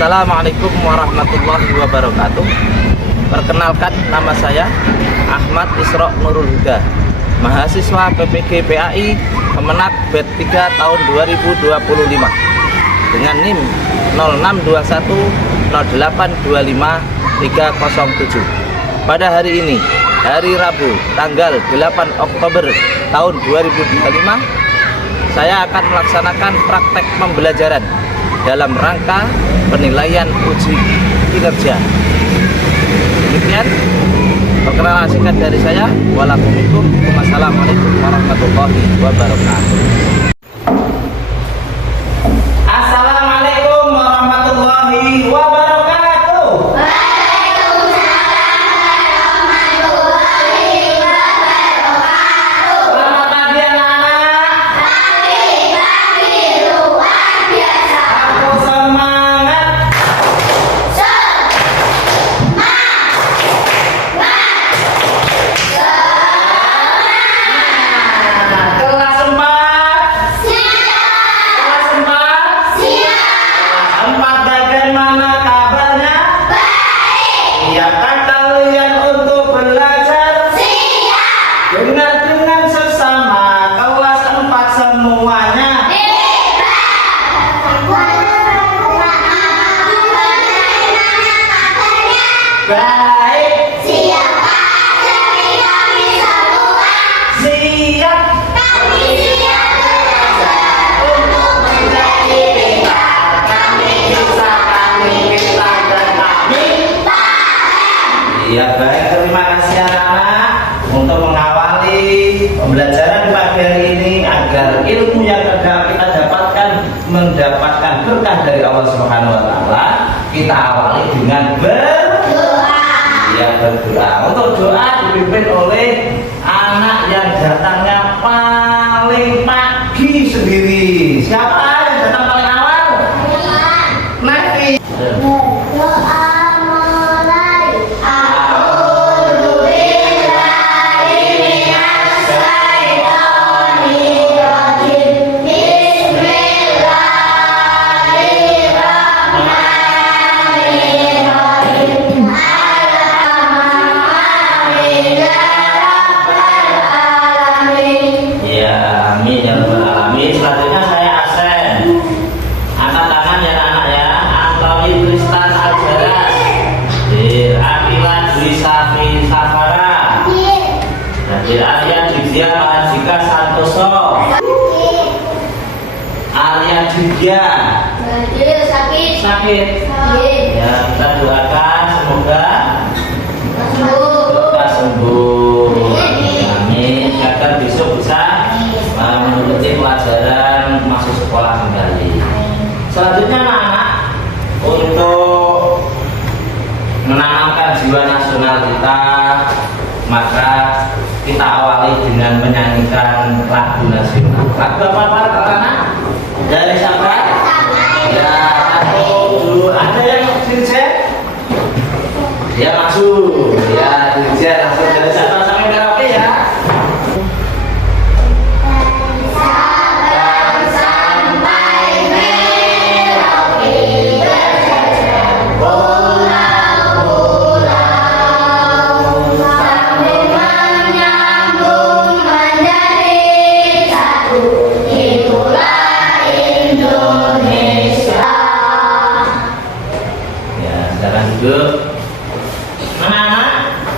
Assalamualaikum warahmatullahi wabarakatuh. Perkenalkan, nama saya Ahmad Isra Nurul Huda, mahasiswa PPG PAI Kemenak Bet 3 tahun 2025 dengan NIM 06210825 307. Pada hari ini, hari Rabu, tanggal 8 Oktober tahun 2025, saya akan melaksanakan praktek pembelajaran dalam rangka penilaian uji kinerja. Demikian perkenalan singkat dari saya. Wassalamualaikum warahmatullahi wabarakatuh. Assalamualaikum warahmatullahi wabarakatuh. Baik, siapa dari kami semua? Siap. Kami siap belajar untuk menjadi pintar. Kami bisa, kami pintar, dan kami paham. Iya, baik, terima kasih anak-anak untuk mengawali pembelajaran pagi hari ini agar ilmu yang kita dapatkan mendapatkan berkah dari Allah Subhanahu wa Ta'ala. Kita awali dengan berdoa. Untuk doa dipimpin oleh anak yang datangnya paling pagi sendiri. Siapa yang datang paling awal? Mari. Berdoa mulai. Selanjutnya saya absen. Angkat tangan ya anak ya. Antoni Tristan Aljaras, Akila Dwi Safi Safara, Arya Divya Mahardika Santoso, Arya Divya sakit. Ya, kita doakan semoga sembuh. Amin. Agar besok bisa mengikuti pelajaran masuk sekolah kembali. Selanjutnya anak-anak, untuk menanamkan jiwa nasional kita, maka kita awali dengan menyanyikan lagu nasional. Lagu apa anak? Dari siapa? Ya, dulu ada yang dirjen? Ya masuk. Ya dirjen langsung dari siapa sampai karaoke ya.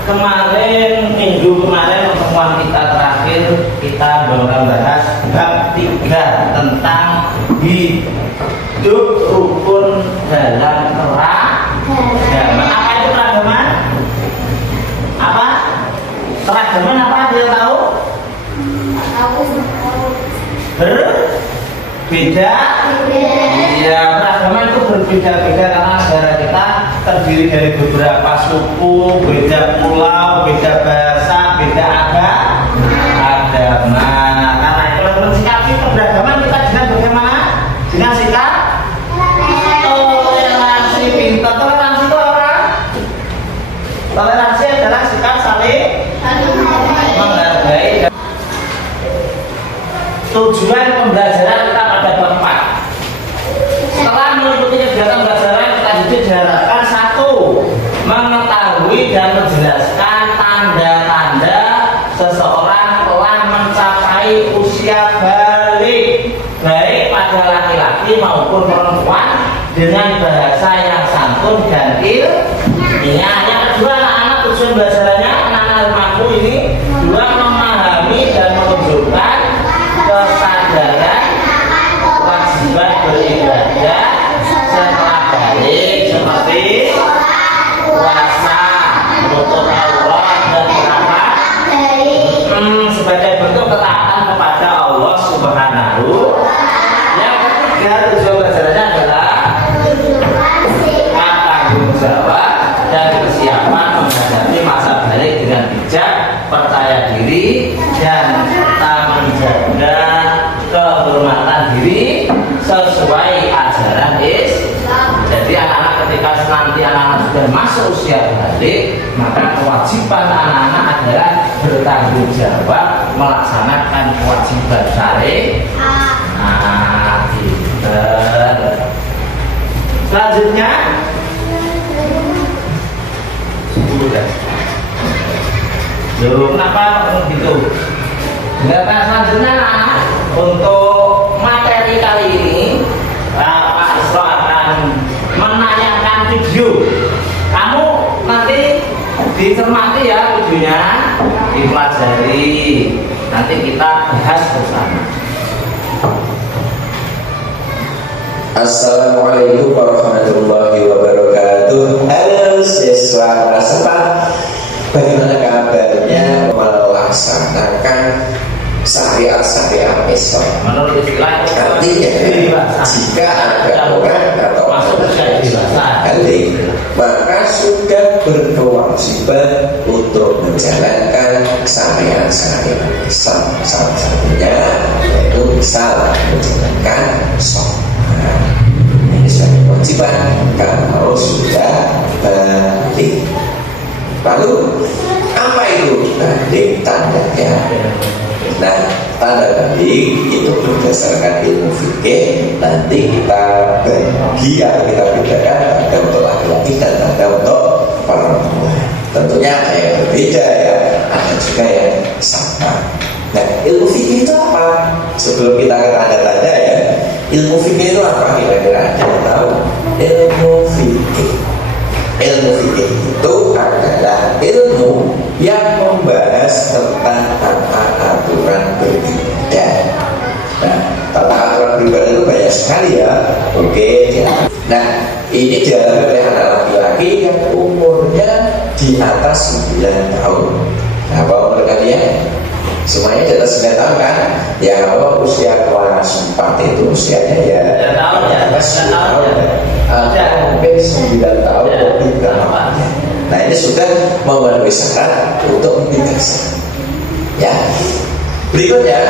Kemarin, minggu kemarin pertemuan kita terakhir, kita membahas bab 3 tentang hidup rukun dalam keragaman. Apa itu keragaman? Apa? Keragaman apa? Dia tahu? Berbeda. Iya, keragaman itu berbeda-beda karena negara kita terdiri dari beberapa suku, beda pulau, beda bahasa, beda agama. Karena itu mensikapi keberagaman kita dengan bagaimana? Dengan sikap toleransi. Pintar. Toleransi itu apa? Toleransi adalah sikap saling menghargai. Tujuan pembelajaran kita pada bab 4. Setelah mengikuti kegiatan pembelajaran, kita menjelaskan tanda-tanda seseorang telah mencapai usia balik, baik pada laki-laki maupun perempuan, dengan bahasa yang santun dan ilmiah. Yang kedua, anak-anak tujuan belajarnya, anak-anak mampu ini dua, memahami dan menunjukkan kesadaran kewajiban beribadah setelah balik, seperti puasa, menutup aurat dan sholat sebagai bentuk ketaatan kepada Allah Subhanahu. Yang ketiga, tujuan belajarnya adalah tanggung jawab dan kesiapan menghadapi masa balik dengan bijak, percaya diri, dan tak menjaga kehormatan diri sesuai ajaran Islam. Jadi anak-anak ketika nanti anak-anak sudah masuk usia balik, maka kewajiban anak-anak adalah bertanggung jawab melaksanakan kewajiban syariat. Selanjutnya, kenapa begitu? Selanjutnya untuk materi kali ini Pak Isro akan menanyakan video. Kamu nanti dicermati ya videonya, dipelajari. Nanti kita bahas bersama. Assalamualaikum warahmatullahi wabarakatuh. Halo siswa kelas 4, bagaimana kabarnya melaksanakan syariat-syariat Islam? Menurut istilah artinya, jika ada orang atau balik, maka sudah berkewajiban untuk menjalankan syariat-syariat Islam. Salah satunya yaitu misal menjalankan sholat. Ini sudah kewajiban kalau sudah balik. Lalu apa itu balik tandanya? Nah, tanda balik itu berdasarkan ilmu fikih. Nanti kita bagi atau kita bedakan tanda untuk laki-laki dan tanda untuk perempuan. Tentunya ada yang berbeda ya, ada juga yang sama. Nah, ilmu fikih itu apa? Sebelum kita ke tanda-tanda ya, ilmu fikih itu apa? Kira-kira ada yang tahu? Ilmu fikih itu adalah ilmu yang membahas tentang tata aturan beribadah. Nah, tata aturan beribadah itu banyak sekali ya. Oke, ya. Nah, ini dialami oleh anak laki-laki yang umurnya di atas 9 tahun. Nah, apa umur kalian? Semuanya di atas 9 tahun kan? Ya, kalau usia kelas 4 itu usianya ya 9 tahun ya, 9 tahun ya. Mungkin 9 tahun lebih berapa. Nah, ini sudah memenuhi syarat untuk menikah. Ya. Berikutnya,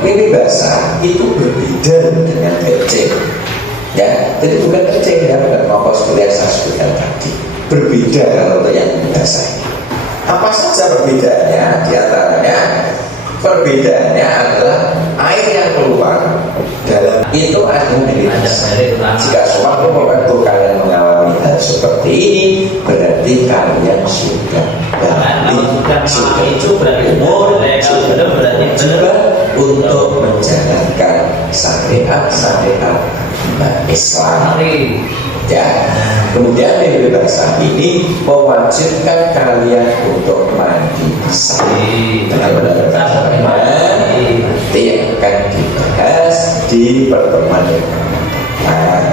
mimpi basah itu berbeda dengan kencing. Ya, jadi bukan kencing ya, bukan ngopos seperti yang saya sebutkan tadi. Berbeda kalau untuk yang mimpi basah ini. Apa saja perbedaannya? Di antaranya perbedaannya adalah air yang keluar dalam itu ada meditasi. Jika suatu waktu kalian mengalami hal seperti ini, berarti kalian sudah umur sudah berarti benar untuk menjalankan syariat Islam. Ya, kemudian mimpi basah ini mewajibkan kalian untuk mandi besar. Benar-benar nanti akan dibahas di pertemuan yang akan datang.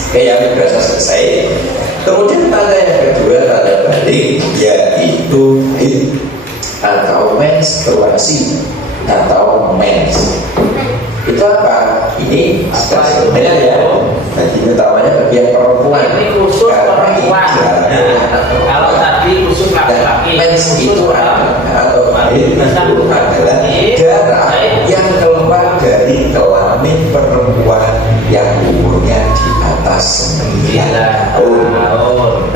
Oke, yang biasa selesai. Kemudian tanda yang kedua, tanda balik, yaitu atau menstruasi atau mens. Itu apa? Ini sebenarnya ya. Nanti utamanya bagi yang perempuan. Ini khusus perempuan. Kalau tadi khusus laki-laki. Mens itu atau itu adalah darah yang keluar dari kelamin perempuan yang umurnya di atas 9 tahun.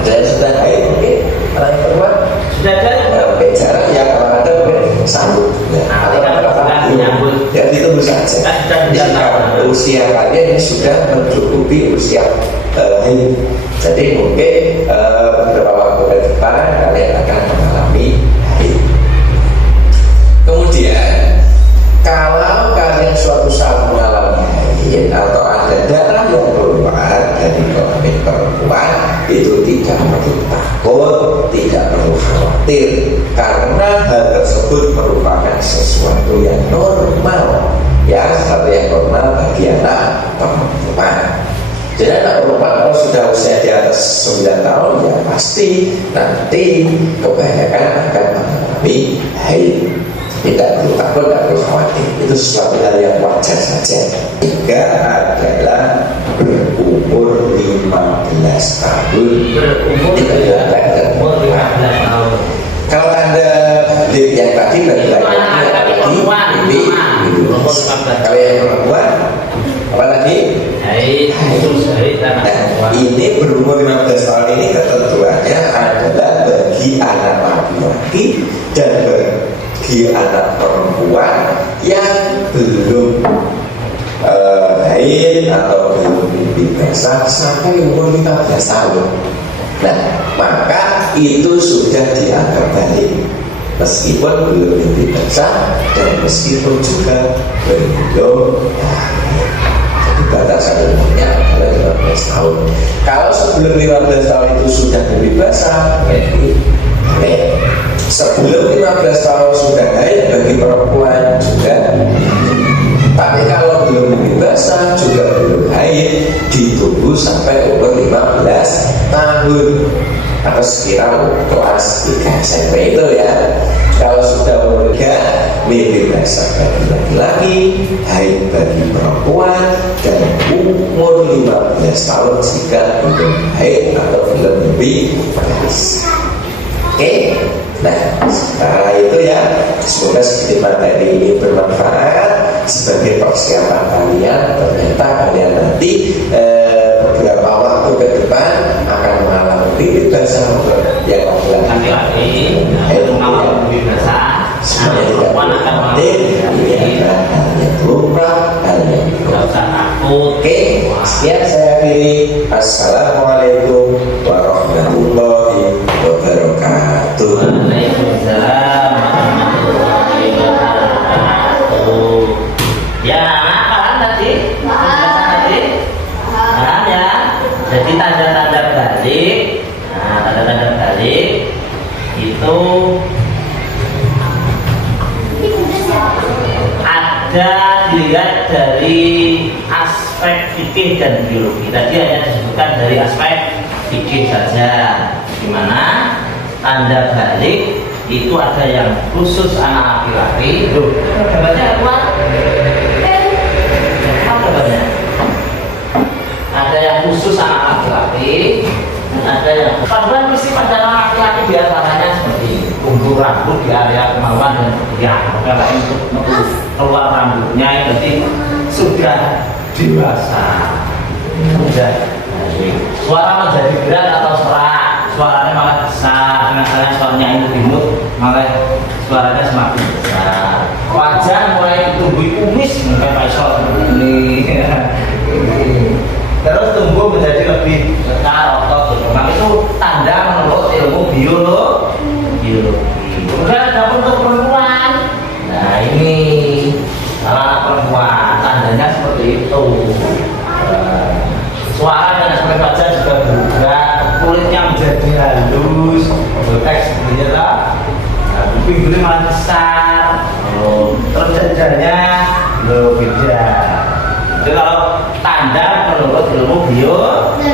Ada yang sudah haid, oke? Kalau yang perempuan sudah ada. Oke, jarak yang kalau ada sambut. Ya, ditunggu saja. Jika usia kalian ini sudah mencukupi usia haid, jadi mungkin beberapa waktu ke depan khawatir karena hal tersebut merupakan sesuatu yang normal, ya, sesuatu yang normal bagi anak perempuan. Jadi anak perempuan kalau sudah usia di atas 9 tahun ya pasti nanti kebanyakan akan mengalami haid. Tidak perlu takut, tidak perlu khawatir. Itu sesuatu hal yang wajar saja. Tiga adalah berumur 15 tahun. Berumur 15 tahun. Kalau tanda yang tadi laki-laki ini kalau yang perempuan apalagi ini berumur 15 tahun ini ketentuannya adalah bagi anak laki-laki dan bagi anak perempuan yang belum haid atau belum mimpi basah sampai umur 15 tahun. Nah, maka itu sudah dianggap balik meskipun belum mimpi basah dan meskipun juga belum haid. Jadi batasan umurnya adalah 15 tahun. Kalau sebelum 15 tahun itu sudah mimpi basah, berarti haid. Sebelum 15 tahun sudah haid bagi perempuan juga. Tapi kalau belum mimpi basah juga belum haid, ditunggu sampai umur 15 tahun atau sekira kelas 3 SMP itu ya. Kalau sudah umur 3 mimpi basah bagi laki-laki, haid bagi perempuan, dan umur 15 tahun jika belum haid atau belum mimpi basah. Oke, nah sekarang itu ya, semoga sedikit materi ini bermanfaat sebagai persiapan kalian. Ternyata kalian nanti beberapa waktu ke depan akan mengalami mimpi basah yang laki-laki mengalami mimpi basah, semuanya tidak khawatir. Ini adalah hal yang lumrah, hal yang tidak usah takut. Oke, sekian saya akhiri. Assalamualaikum warahmatullahi wabarakatuh. Waalaikumsalam warahmatullahi wabarakatuh. Ya, paham tadi? Paham ya? Jadi tanda-tanda balik. Nah, tanda-tanda balik itu ada dilihat dari aspek fikih dan biologi. Tadi hanya disebutkan dari aspek fikih saja, dimana tanda balik itu ada yang khusus anak laki-laki. Loh, gambarnya keluar? Apa gambarnya? Ada yang khusus anak laki-laki, ada yang perempuan mesti pada anak laki-laki biasanya seperti tumbuh rambut di area kemaluan dan ya, kalau untuk keluar rambutnya itu berarti sudah dewasa, sudah suara menjadi berat atau serak, suaranya malah besar, misalnya suaranya itu dimut, malah suaranya semakin besar. Wajah mulai tumbuh kumis, mungkin faisal seperti ini. Terus tumbuh menjadi lebih kekar, otot, memang itu tanda menurut ilmu biologi. Kemudian ada untuk perempuan. Nah ini kalau anak perempuan tandanya seperti itu. Suara dan aspek wajah juga berubah, kulitnya menjadi halus, botek seperti itu. Pinggulnya malah besar, terus jadinya beda. Jadi kalau tanda menurut ilmu biologi.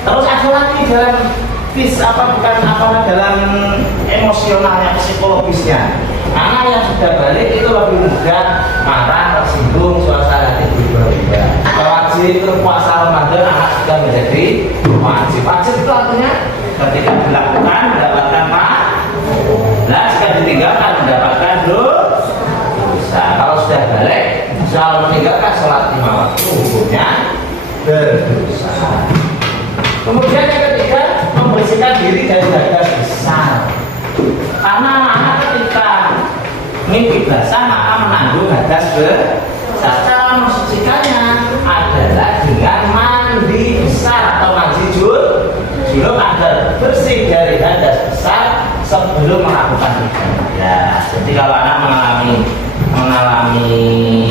Terus ada lagi dalam dalam emosionalnya, psikologisnya. Anak yang sudah balik itu lebih mudah marah, tersinggung, suasana hati berubah-ubah. Wajib berpuasa Ramadan anak sudah menjadi wajib. Wajib itu artinya ketika dilakukan mendapatkan pahala, jika ditinggalkan mendapatkan dosa. Kalau sudah balik, selalu meninggalkan sholat 5 waktu, hukumnya berdosa. Kemudian yang ketiga, membersihkan diri dari hadas besar. Karena anak ketika mimpi basah maka menanggung hadas besar. Cara mensucikannya adalah dengan mandi besar atau mandi junub agar bersih dari hadas besar sebelum melakukan ibadah. Ya, jadi kalau anak mengalami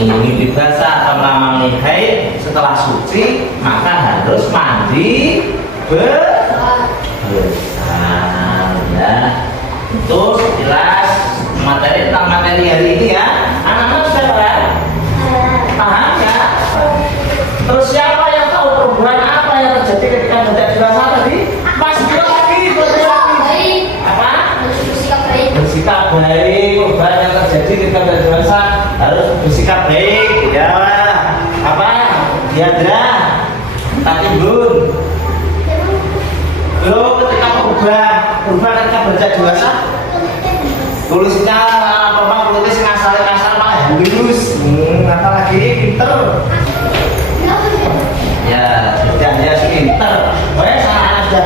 mimpi basah atau mengalami haid setelah suci, maka harus mandi besar. berubah ketika beranjak dewasa. Tulisnya apa tulis ngasal Pak halus. Apalagi pinter. Ya, sudah dia pinter. Pokoknya anak sudah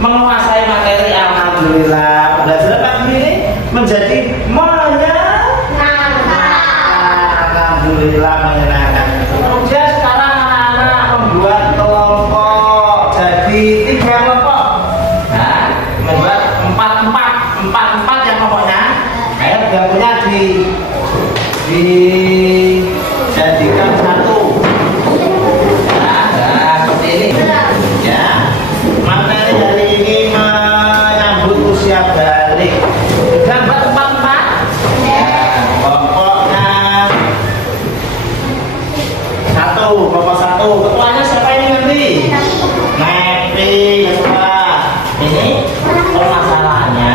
menguasai materi, alhamdulillah. Belajar pagi ini menjadi menyenangkan. Alhamdulillah menyenangkan. Kemudian sekarang anak-anak membuat kelompok jadi 3 kelompok. Nah, membuat 4 yang kelompoknya. Ayo gabungnya dijadikan 1. Materi hari ini menyambut usia balik. Gambar 4. Ya, kelompoknya 1, kelompok 1. Ketuanya siapa ini nanti? Nepi, ketua. Ini permasalahannya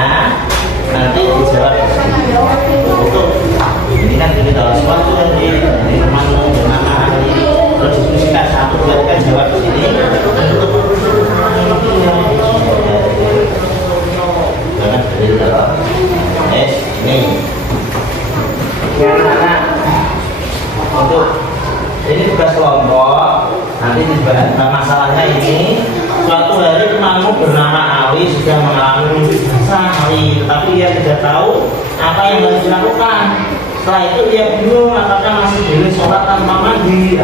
nanti dijawab di sini. Betul. Ini kan kita sesuatu dari teman-teman terus diskusikan 1, 2 kan jawab di sini. Untuk ini tugas kelompok nanti dibahas. Masalahnya ini suatu hari temanmu bernama Ali sudah mengalami bahasa Ali, tetapi dia tidak tahu apa yang harus dilakukan. Setelah itu dia bingung apakah masih boleh sholat tanpa mandi.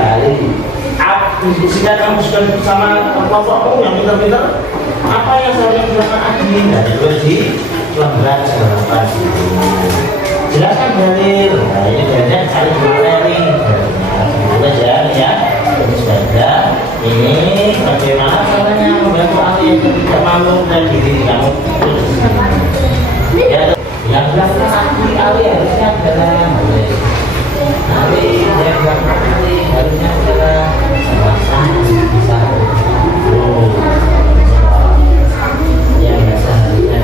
Jika kamu sudah bersama kelompokmu yang pintar-pintar, apa yang seharusnya dilakukan Adi? Dan itu di lembaga jawaban. Jelaskan dalil. Nah, ini dalilnya cari materi. Belajar ya. Terus belajar. Ini bagaimana caranya membantu ahli yang tidak malu dan diri kamu. Ya, yang dilakukan ahli harusnya adalah ahli yang dilakukan ahli harusnya adalah bisa yang biasa harusnya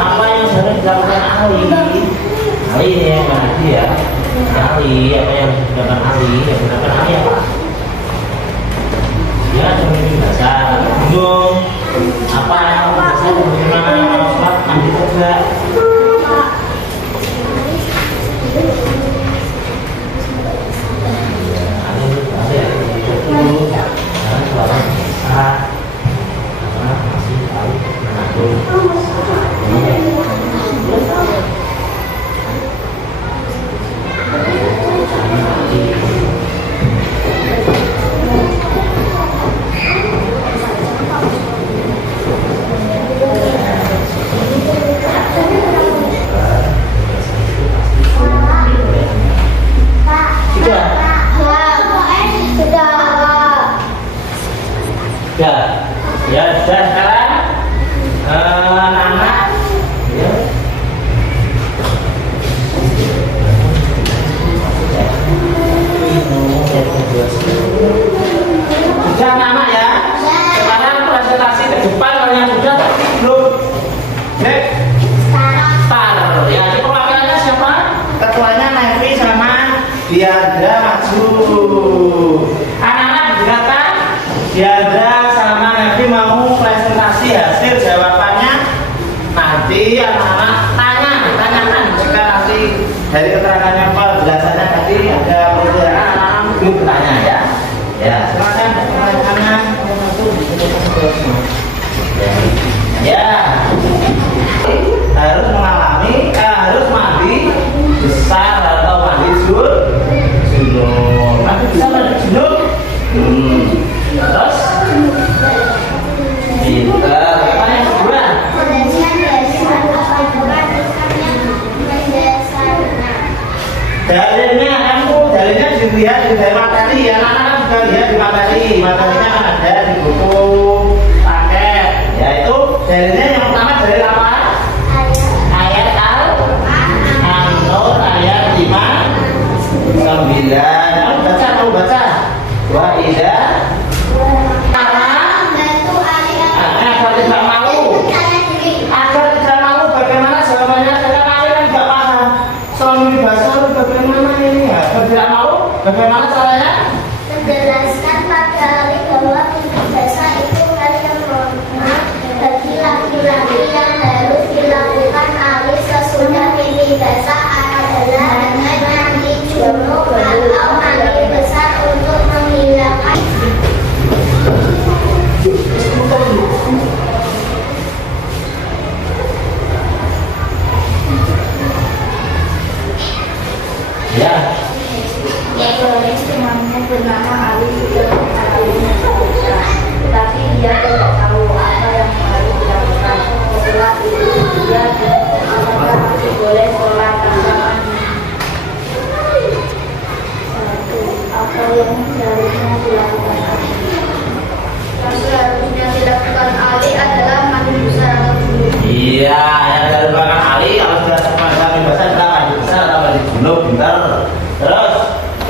apa yang harus dilakukan ahli ini yang mana ya ahli apa yang harus dilakukan ahli apa ya cuma bahasa bingung apa yang bahasa bagaimana sholat mandi juga ya sudah sekarang anak-anak ya. Sudah anak-anak ya sekarang presentasi ke depan yang sudah belum start ya ini perwakilannya siapa? Ketuanya Nevi sama Diandra maju anak-anak berkata Diandra sama Nevi mau presentasi hasil hasil jawabannya nanti anak-anak tanyakan jika nanti dari keterangannya penjelasannya tadi ada perbedaan anak-anak mungkin bertanya ya. Ya, silakan pertanyaannya. Ya, harus mandi besar atau mandi junub. Mandi besar mandi junub. Terus pertanyaan kedua. Dalilnya dilihat di materi ya, anak-anak juga lihat di materinya kan ada di buku paket, yaitu dalilnya yang pertama dalil apa? Ayat An-Nur ayat 5 9. Kamu baca wa idza agar tidak malu bagaimana jawabannya? Karena kalian kan nggak paham soal bahasa bagaimana ini ya, tidak malu bagaimana caranya? Menjelaskan pada Ali bahwa bahasa itu hal yang normal bagi laki-laki yang harus dilakukan Ali sesudah mimpi bahasa adalah dengan mandi junub atau mandi besar untuk menghilangkan. Ya. Temannya bernama Ali juga mengalaminya saja, tetapi dia tidak tahu apa yang harus dilakukan. Setelah itu dia apakah masih boleh sholat tanpa mandi? Apa yang seharusnya dilakukan Ali? Yang seharusnya dilakukan Ali adalah mandi besar atau junub. Iya, yang dilakukan Ali kalau sudah mandi besar adalah mandi besar atau mandi junub, benar. Terus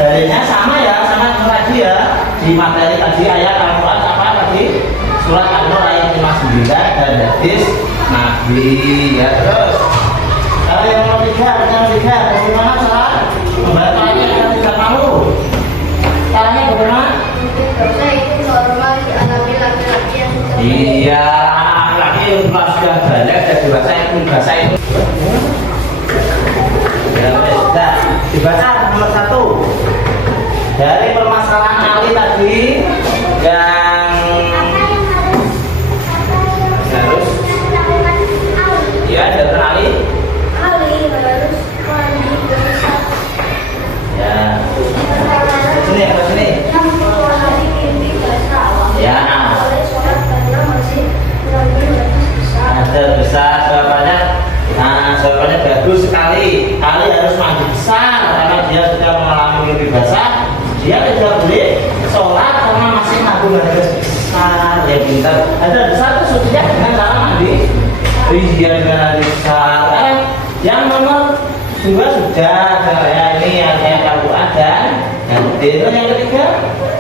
dalilnya sama ya, sama tadi ya di materi tadi ayat Al-Quran apa tadi surat An-Nur ayat 59 dan hadis Nabi ya. Terus kalau yang nomor 3 bagaimana cara membacanya yang tidak malu? Caranya bagaimana? Dosa itu normal dialami laki-laki yang sudah Iya, laki-laki yang sudah balik dan dewasa itu ya, sudah dibaca nomor 1 dari permasalahan Ali tadi yang harus ya jawaban Ali harus mandi besar. ya sini ke sini Yang hari ini bahasa ya boleh sholat karena masih mandi besar. ada besar jawabannya. Nah, jawabannya bagus sekali. Ali harus mandi besar karena dia sudah mengalami mimpi basah. Dia tidak boleh sholat karena masih nabung hadas besar. Ya pintar. Hadas besar itu sucinya dengan cara mandi. Iya dengan hadas besar. Yang nomor 2 sudah. Ya ini yang Al-Quran dan hadis. Yang ketiga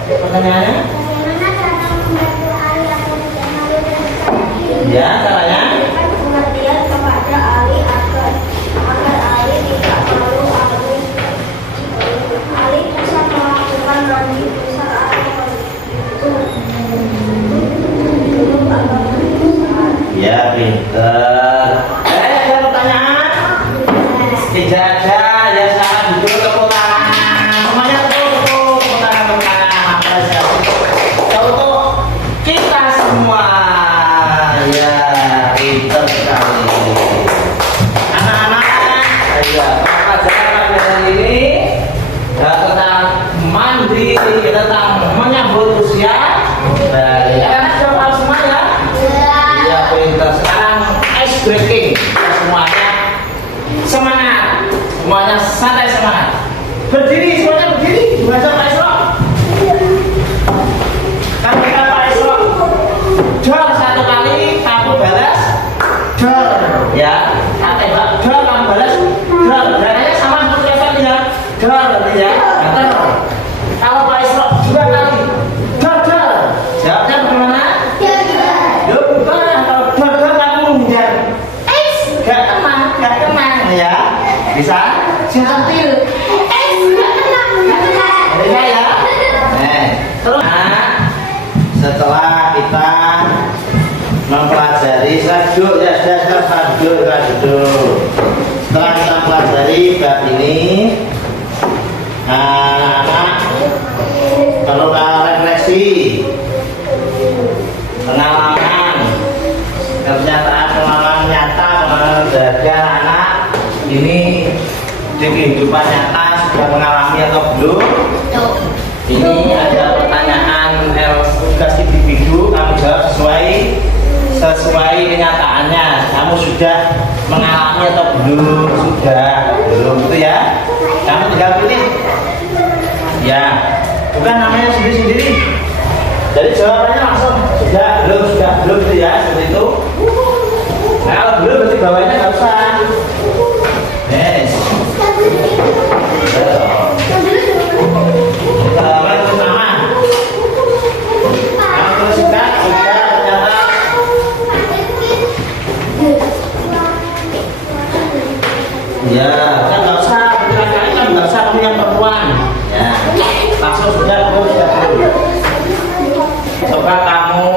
pertanyaannya. Bagaimana cara membantu Ali agar tidak malu dan sakit? Ya caranya. Pengertian kepada Ali agar Ali tidak malu. Ali bisa melakukan mandi besar atau junub atau mandi besar. Ya pintar. Ada pertanyaan? Tidak ada. Ya sangat duduk tepuk tangan. Semuanya tepuk tangan. Untuk kita semua. Ya pintar sekali. Anak-anak, ya pelajaran ini ya, tentang mandi, tentang menyambut usia. Anak-anak sudah paham semua ya? Ya pintar. Sekarang ice breaking. Semuanya semangat, semuanya santai semangat. Berdiri, semuanya berdiri. Baca Pak Isro. Kamu bilang Pak Isro. Dor 1 kali, kamu balas. Dor, ya. Tembak dor, kamu balas. Dor, caranya sama seperti tadi ya. Dor, ya. Dor. Kalau Pak Isro 2 kali. Dor, dor. Jawabnya bagaimana? Ya bukan, kalau dor kamu menghindar. Gak kena ya. Bisa? Sentil. Bisa ya? Terus setelah kita mempelajari pelajari duduk ya, sudah duduk. Setelah kita pelajari bab ini, anak-anak perlu refleksi, pengalaman, pengalaman nyata, pengalaman berharga anak ini di kehidupan nyata sudah mengalami atau belum? Ini ada pertanyaan tugas individu, kamu jawab sesuai kenyataannya. Kamu sudah mengalami atau belum? Sudah, belum itu ya. Kamu tinggal pilih. Ya, bukan namanya sendiri-sendiri. Jadi jawabannya langsung sudah, belum itu ya, seperti itu. Nah, kalau belum berarti bawahnya nggak usah. Yes. Ya, kan nggak usah, kan nggak usah kamu yang perempuan. Ya, langsung sudah. Coba kamu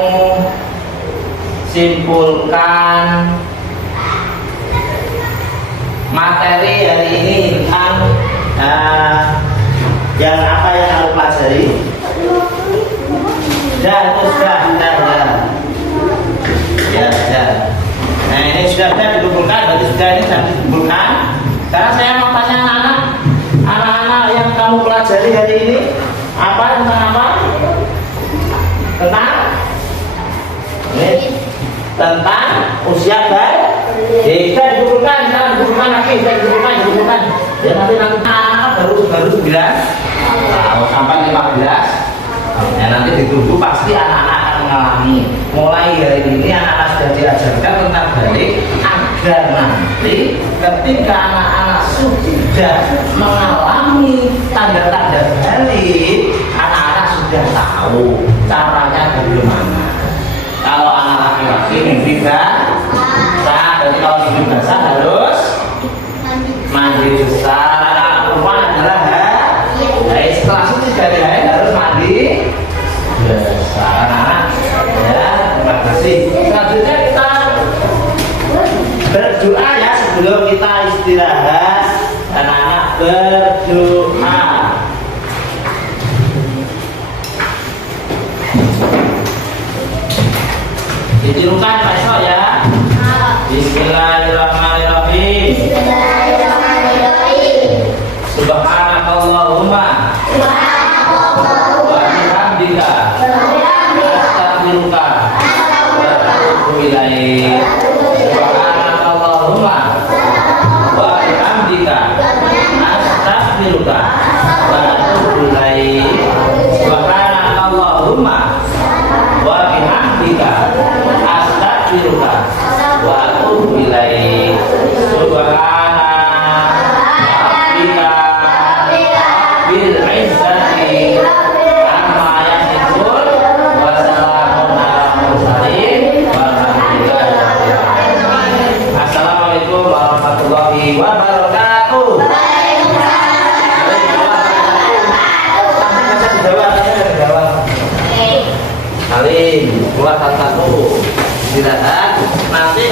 simpulkan materi hari ini tentang yang apa yang kamu pelajari. Sudah. Ya, sudah. Nah, ini sudah dikumpulkan, berarti sudah ini sudah dikumpulkan. Sekarang saya mau tanya anak-anak yang kamu pelajari hari ini tentang apa? Tentang usia bayi. Kita dikumpulkan lagi. Ya nanti anak baru 9 sampai 15. Ya nanti ditunggu pasti anak-anak akan mengalami. Mulai dari ini anak-anak sudah diajarkan tentang balik agar nanti ketika anak-anak sudah mengalami tanda-tanda balik, anak-anak sudah tahu caranya bagaimana. Kalau anak laki-laki mimpi basah, dan kalau mimpi basah harus mandi besar. Anak perempuan adalah setelah itu dari harus mandi besar. Ya, terima kasih. Selanjutnya kita berdoa ya sebelum kita istirahat. Anak-anak berdoa. Ditirukan Pak Isok ya. Bismillahirrahmanirrahim. Subhanakallahumma wa bihamdika astaghfiruka wa atubu ilaik. Subhanakallahumma wa bihamdika astaghfiruka wa atubu ilaik. Subhanakallahumma wa bihamdika astaghfiruka wa atubu ilaik. Subhana rabbika bil izzati amma yasifun wa salamun ala mursalin walhamdulillahi rabbil alamin. Assalamualaikum warahmatullahi wabarakatuh. Salim, keluar satu-satu. Silakan nanti